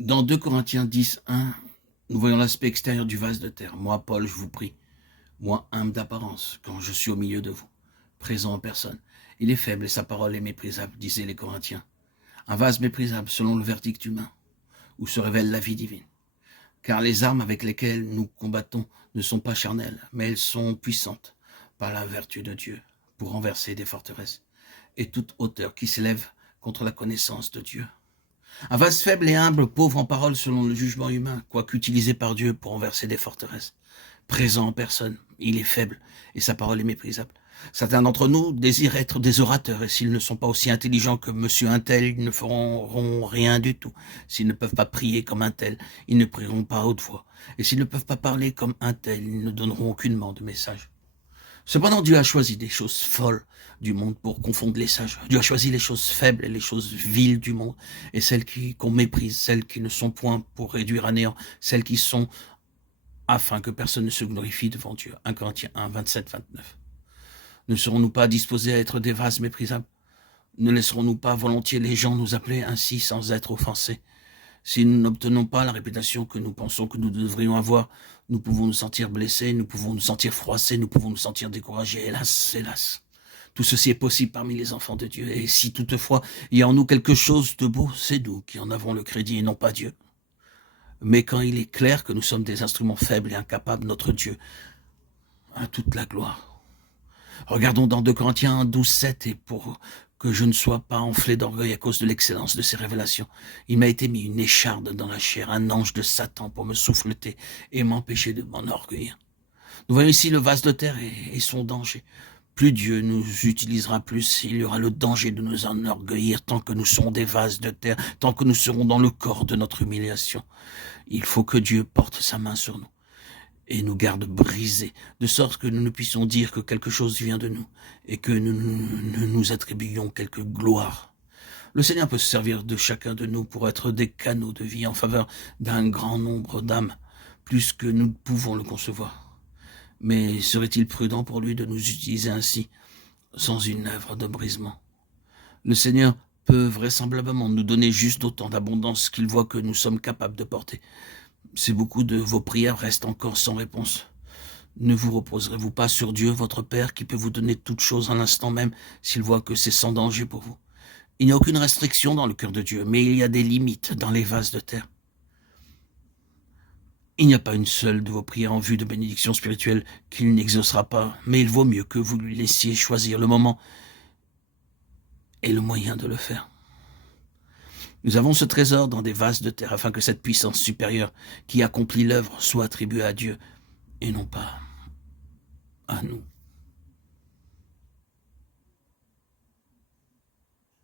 Dans 2 Corinthiens 10:1, nous voyons l'aspect extérieur du vase de terre. Moi, Paul, je vous prie, moi humble d'apparence, quand je suis au milieu de vous, présent en personne. Il est faible et sa parole est méprisable, disaient les Corinthiens. Un vase méprisable selon le verdict humain, où se révèle la vie divine. Car les armes avec lesquelles nous combattons ne sont pas charnelles, mais elles sont puissantes par la vertu de Dieu pour renverser des forteresses et toute hauteur qui s'élève contre la connaissance de Dieu. Un vase faible et humble, pauvre en parole selon le jugement humain, quoique utilisé par Dieu pour renverser des forteresses. Présent en personne, il est faible et sa parole est méprisable. Certains d'entre nous désirent être des orateurs et s'ils ne sont pas aussi intelligents que monsieur un tel, ils ne feront rien du tout. S'ils ne peuvent pas prier comme un tel, ils ne prieront pas à haute voix. Et s'ils ne peuvent pas parler comme un tel, ils ne donneront aucunement de message. Cependant, Dieu a choisi des choses folles du monde pour confondre les sages. Dieu a choisi les choses faibles et les choses viles du monde, et celles qu'on méprise, celles qui ne sont point pour réduire à néant, celles qui sont afin que personne ne se glorifie devant Dieu. 1 Corinthiens 1, 27, 29. Ne serons-nous pas disposés à être des vases méprisables? Ne laisserons-nous pas volontiers les gens nous appeler ainsi sans être offensés? Si nous n'obtenons pas la réputation que nous pensons que nous devrions avoir, nous pouvons nous sentir blessés, nous pouvons nous sentir froissés, nous pouvons nous sentir découragés. Hélas, hélas. Tout ceci est possible parmi les enfants de Dieu. Et si toutefois il y a en nous quelque chose de beau, c'est nous qui en avons le crédit et non pas Dieu. Mais quand il est clair que nous sommes des instruments faibles et incapables, notre Dieu a toute la gloire. Regardons dans 2 Corinthiens 12, 7, et pour que je ne sois pas enflé d'orgueil à cause de l'excellence de ces révélations, il m'a été mis une écharde dans la chair, un ange de Satan pour me souffleter et m'empêcher de m'enorgueillir. Nous voyons ici le vase de terre et son danger. Plus Dieu nous utilisera, plus il y aura le danger de nous enorgueillir tant que nous serons des vases de terre, tant que nous serons dans le corps de notre humiliation. Il faut que Dieu porte sa main sur nous et nous garde brisés, de sorte que nous ne puissions dire que quelque chose vient de nous, et que nous ne nous attribuions quelque gloire. Le Seigneur peut se servir de chacun de nous pour être des canaux de vie en faveur d'un grand nombre d'âmes, plus que nous pouvons le concevoir. Mais serait-il prudent pour lui de nous utiliser ainsi, sans une œuvre de brisement? Le Seigneur peut vraisemblablement nous donner juste autant d'abondance qu'il voit que nous sommes capables de porter. Si beaucoup de vos prières restent encore sans réponse, ne vous reposerez-vous pas sur Dieu, votre Père, qui peut vous donner toutes choses à l'instant même, s'il voit que c'est sans danger pour vous? Il n'y a aucune restriction dans le cœur de Dieu, mais il y a des limites dans les vases de terre. Il n'y a pas une seule de vos prières en vue de bénédiction spirituelle qu'il n'exaucera pas, mais il vaut mieux que vous lui laissiez choisir le moment et le moyen de le faire. Nous avons ce trésor dans des vases de terre afin que cette puissance supérieure qui accomplit l'œuvre soit attribuée à Dieu et non pas à nous.